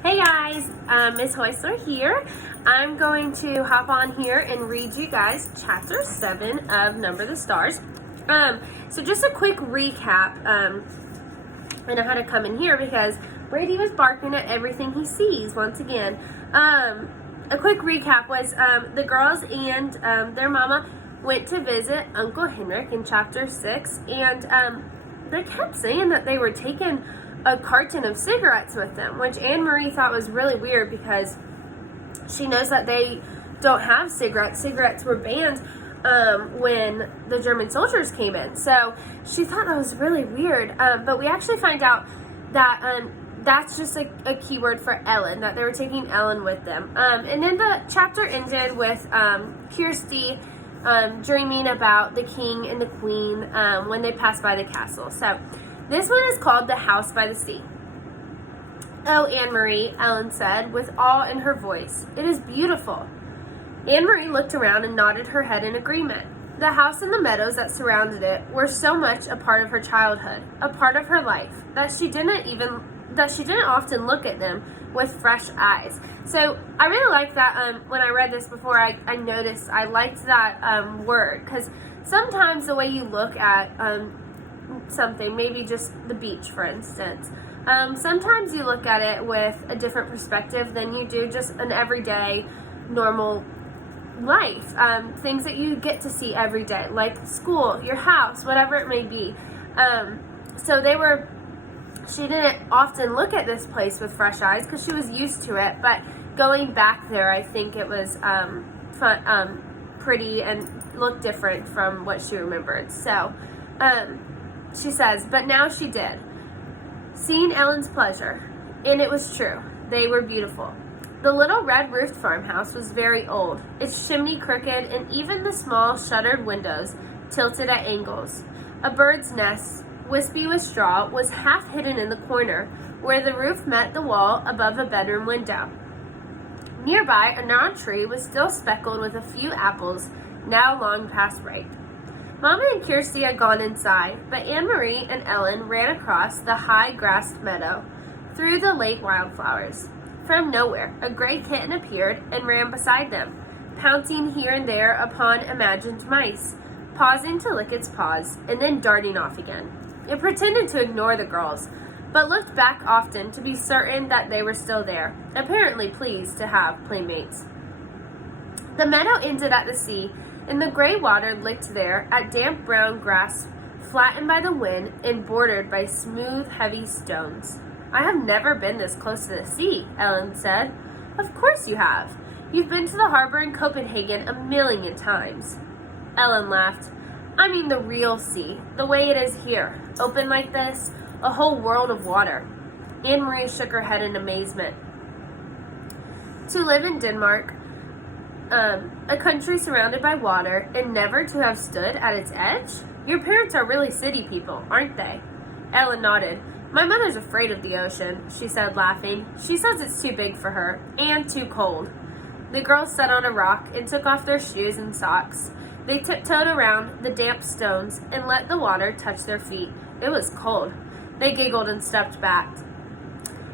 Hey guys, Ms. Heusler here. I'm going to hop on here and read you guys chapter 7 of Number the Stars. So just a quick recap. I know how to come in here because Brady was barking at everything he sees once again. A quick recap was the girls and their mama went to visit Uncle Henrik in chapter 6, and they kept saying that they were taking a carton of cigarettes with them, which Anne-Marie thought was really weird because she knows that they don't have cigarettes. Cigarettes were banned when the German soldiers came in. So she thought that was really weird. But we actually find out that that's just a keyword for Ellen, that they were taking Ellen with them. And then the chapter ended with Kirsty dreaming about the king and the queen when they passed by the castle. So this one is called The House by the Sea. "Oh, Anne-Marie," Ellen said, with awe in her voice. "It is beautiful." Anne-Marie looked around and nodded her head in agreement. The house and the meadows that surrounded it were so much a part of her childhood, a part of her life, that she didn't often look at them with fresh eyes. So I really like that. When I read this before, I noticed I liked that word, because sometimes the way you look at something, maybe just the beach for instance, sometimes you look at it with a different perspective than you do just an everyday normal life, things that you get to see every day, like school, your house, whatever it may be. So she didn't often look at this place with fresh eyes because she was used to it, but going back there, I think it was fun, pretty, and looked different from what she remembered. So she says, but now she did. Seeing Ellen's pleasure, and it was true. They were beautiful. The little red-roofed farmhouse was very old, its chimney crooked, and even the small shuttered windows tilted at angles. A bird's nest, wispy with straw, was half hidden in the corner, where the roof met the wall above a bedroom window. Nearby, a gnarled tree was still speckled with a few apples, now long past ripe. Mama and Kirsty had gone inside, but Anne-Marie and Ellen ran across the high grassed meadow, through the late wildflowers. From nowhere, a gray kitten appeared and ran beside them, pouncing here and there upon imagined mice, pausing to lick its paws, and then darting off again. It pretended to ignore the girls, but looked back often to be certain that they were still there, apparently pleased to have playmates. The meadow ended at the sea, and the gray water licked there at damp brown grass flattened by the wind and bordered by smooth, heavy stones. "I have never been this close to the sea," Ellen said. "Of course you have. You've been to the harbor in Copenhagen 1,000,000 times. Ellen laughed. "I mean the real sea, the way it is here, open like this, a whole world of water." Anne-Marie shook her head in amazement. To live in Denmark, a country surrounded by water, and never to have stood at its edge? Your parents are really city people, aren't they?" Ellen nodded. "My mother's afraid of the ocean," she said, laughing. "She says it's too big for her, and too cold." The girls sat on a rock and took off their shoes and socks. They tiptoed around the damp stones and let the water touch their feet. It was cold. They giggled and stepped back.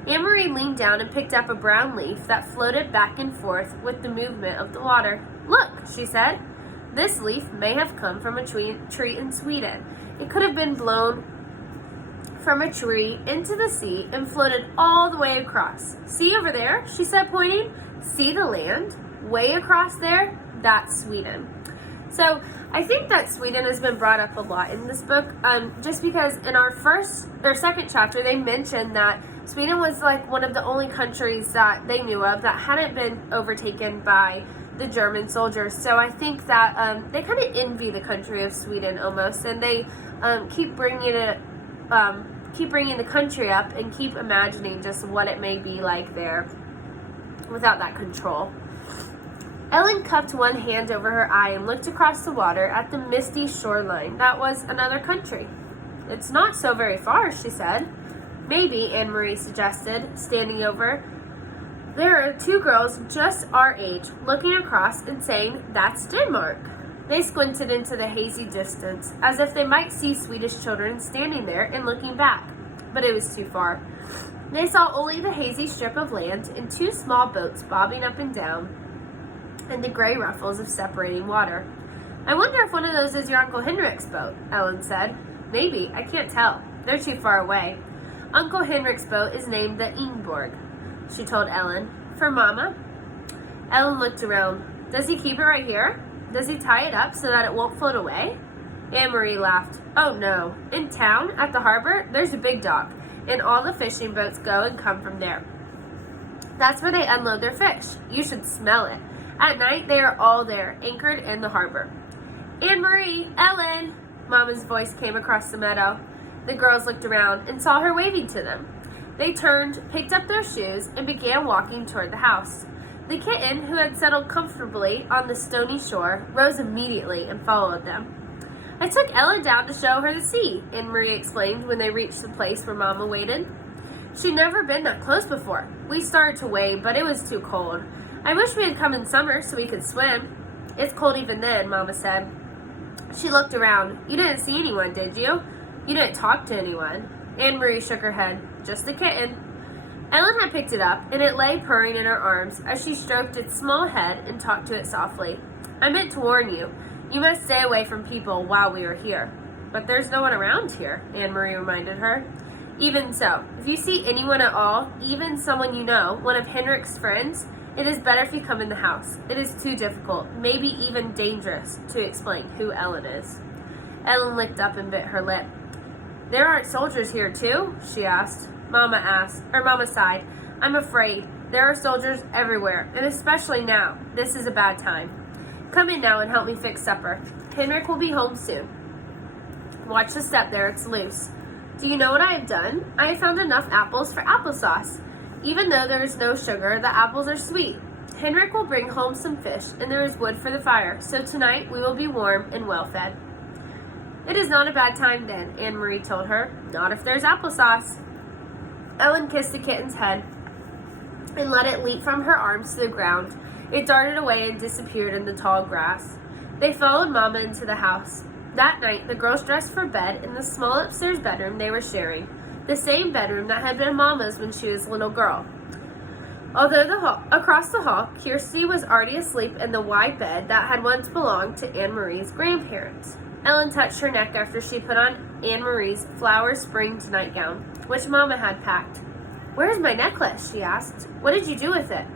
Anne-Marie leaned down and picked up a brown leaf that floated back and forth with the movement of the water. "Look," she said. "This leaf may have come from a tree in Sweden. It could have been blown from a tree into the sea and floated all the way across. See over there," she said, pointing. "See the land? Way across there? That's Sweden." So I think that Sweden has been brought up a lot in this book, just because in our second chapter, they mentioned that Sweden was like one of the only countries that they knew of that hadn't been overtaken by the German soldiers. So I think that they kind of envy the country of Sweden almost, and they keep bringing the country up and keep imagining just what it may be like there without that control. Ellen cupped one hand over her eye and looked across the water at the misty shoreline. That was another country. "It's not so very far," she said. "Maybe," Anne-Marie suggested, standing over. "There are two girls just our age looking across and saying, 'That's Denmark.'" They squinted into the hazy distance, as if they might see Swedish children standing there and looking back, but it was too far. They saw only the hazy strip of land and two small boats bobbing up and down in the gray ruffles of separating water. "I wonder if one of those is your Uncle Henrik's boat," Ellen said. "Maybe, I can't tell. They're too far away. Uncle Henrik's boat is named the Ingeborg," she told Ellen. "For Mama?" Ellen looked around. "Does he keep it right here? Does he tie it up so that it won't float away?" Anne-Marie laughed. "Oh no. In town, at the harbor, there's a big dock, and all the fishing boats go and come from there. That's where they unload their fish. You should smell it. At night, they are all there, anchored in the harbor." "Anne-Marie! Ellen!" Mama's voice came across the meadow. The girls looked around and saw her waving to them. They turned, picked up their shoes, and began walking toward the house. The kitten, who had settled comfortably on the stony shore, rose immediately and followed them. "I took Ellen down to show her the sea," Anne-Marie explained when they reached the place where Mama waited. "She'd never been that close before. We started to wade, but it was too cold. I wish we had come in summer so we could swim." "It's cold even then," Mama said. She looked around. "You didn't see anyone, did you? You didn't talk to anyone?" Anne-Marie shook her head. "Just the kitten." Ellen had picked it up, and it lay purring in her arms as she stroked its small head and talked to it softly. "I meant to warn you. You must stay away from people while we are here." "But there's no one around here," Anne-Marie reminded her. "Even so, if you see anyone at all, even someone you know, one of Henrik's friends, it is better if you come in the house. It is too difficult, maybe even dangerous, to explain who Ellen is." Ellen licked up and bit her lip. "There aren't soldiers here, too?" she asked. Mama sighed. "I'm afraid. There are soldiers everywhere, and especially now. This is a bad time. Come in now and help me fix supper. Henrik will be home soon. Watch the step there, it's loose. Do you know what I have done? I have found enough apples for applesauce. Even though there is no sugar, the apples are sweet. Henrik will bring home some fish, and there is wood for the fire, so tonight we will be warm and well fed." "It is not a bad time then," Anne-Marie told her. "Not if there's applesauce." Ellen kissed the kitten's head and let it leap from her arms to the ground. It darted away and disappeared in the tall grass. They followed Mama into the house. That night, the girls dressed for bed in the small upstairs bedroom they were sharing, the same bedroom that had been Mama's when she was a little girl. Although across the hall, Kirsty was already asleep in the wide bed that had once belonged to Anne-Marie's grandparents. Ellen touched her neck after she put on Anne-Marie's flower-springed nightgown, which Mama had packed. "Where is my necklace?" she asked. "What did you do with it?"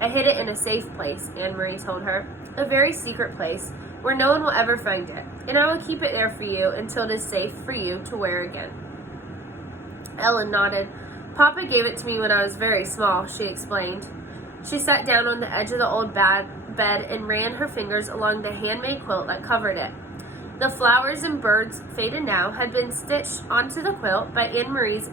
"I hid it in a safe place," Anne-Marie told her. "A very secret place, where no one will ever find it, and I will keep it there for you until it is safe for you to wear again." Ellen nodded. "Papa gave it to me when I was very small," she explained. She sat down on the edge of the old bed and ran her fingers along the handmade quilt that covered it. The flowers and birds, faded now, had been stitched onto the quilt by Anne-Marie's